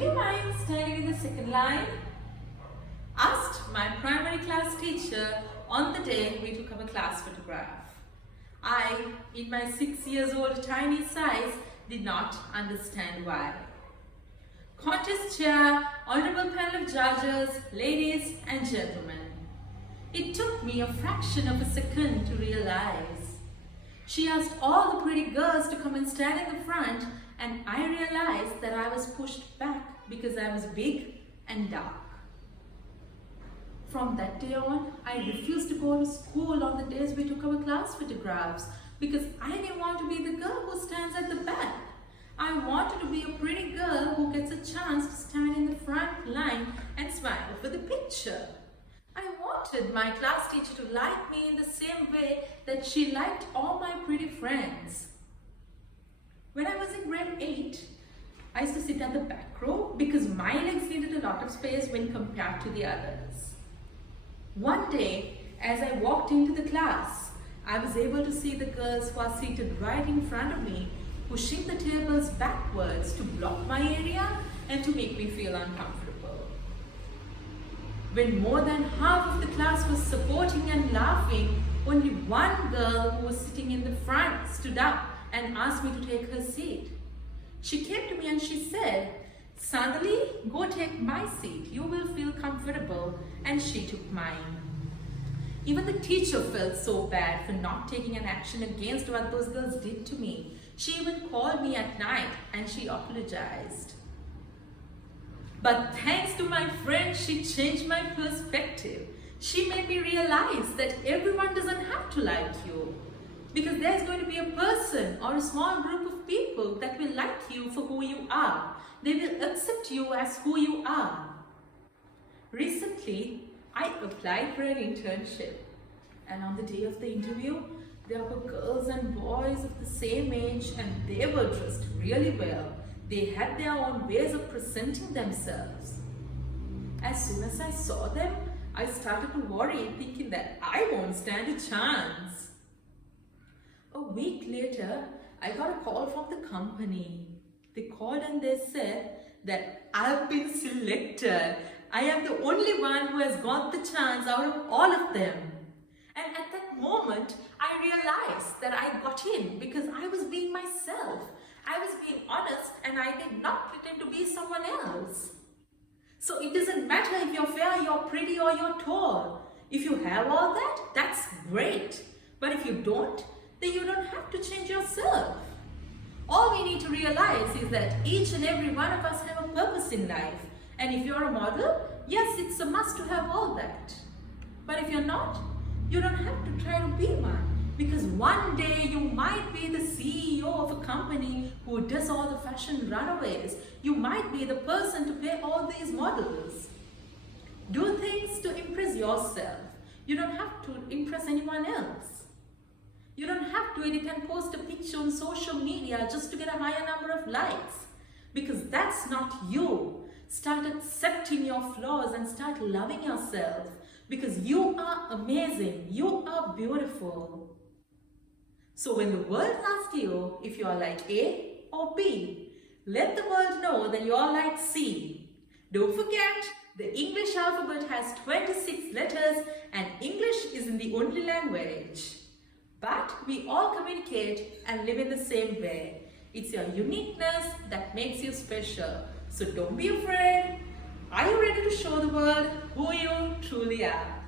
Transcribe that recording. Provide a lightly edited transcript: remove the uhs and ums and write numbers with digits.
Would you mind standing in the second line? Asked my primary class teacher on the day we took our class photograph. I, in my 6 years old tiny size, did not understand why. Contest chair, honorable panel of judges, ladies and gentlemen. It took me a fraction of a second to realize. She asked all the pretty girls to come and stand in the front, and I realized that I was pushed back because I was big and dark. From that day on, I refused to go to school on the days we took our class photographs because I didn't want to be the girl who stands at the back. I wanted to be a pretty girl who gets a chance to stand in the front line and smile for the picture. I wanted my class teacher to like me in the same way that she liked all my pretty friends. When I was in grade 8, I used to sit at the back row because my legs needed a lot of space when compared to the others. One day, as I walked into the class, I was able to see the girls who are seated right in front of me pushing the tables backwards to block my area and to make me feel uncomfortable. When more than half of the class was supporting and laughing, only one girl who was sitting in the front stood up and asked me to take her seat. She came to me and she said, "Sandali, go take my seat. You will feel comfortable." And she took mine. Even the teacher felt so bad for not taking an action against what those girls did to me. She even called me at night and she apologized. But thanks to my friend, she changed my perspective. She made me realize that everyone doesn't have to like you, because there's going to be a person or a small group of people that will like you for who you are. They will accept you as who you are. Recently, I applied for an internship, and on the day of the interview, there were girls and boys of the same age and they were dressed really well. They had their own ways of presenting themselves. As soon as I saw them, I started to worry, thinking that I won't stand a chance. A week later, I got a call from the company. They called and they said that I've been selected. I am the only one who has got the chance out of all of them. And at that moment, I realized that I got in because I was being myself. I was being honest and I did not pretend to be someone else. So it doesn't matter if you're fair, you're pretty or you're tall. If you have all that, that's great. But if you don't, then you don't have to change yourself. All we need to realize is that each and every one of us have a purpose in life. And if you're a model, yes, it's a must to have all that. But if you're not, you don't have to try to be one. Because one day you might be the CEO of a company who does all the fashion runaways. You might be the person to pay all these models. Do things to impress yourself. You don't have to impress anyone else. You don't have to edit and post a picture on social media just to get a higher number of likes. Because that's not you. Start accepting your flaws and start loving yourself. Because you are amazing. You are beautiful. So when the world asks you if you are like A or B, let the world know that you are like C. Don't forget, the English alphabet has 26 letters and English isn't the only language. But we all communicate and live in the same way. It's your uniqueness that makes you special. So don't be afraid. Are you ready to show the world who you truly are?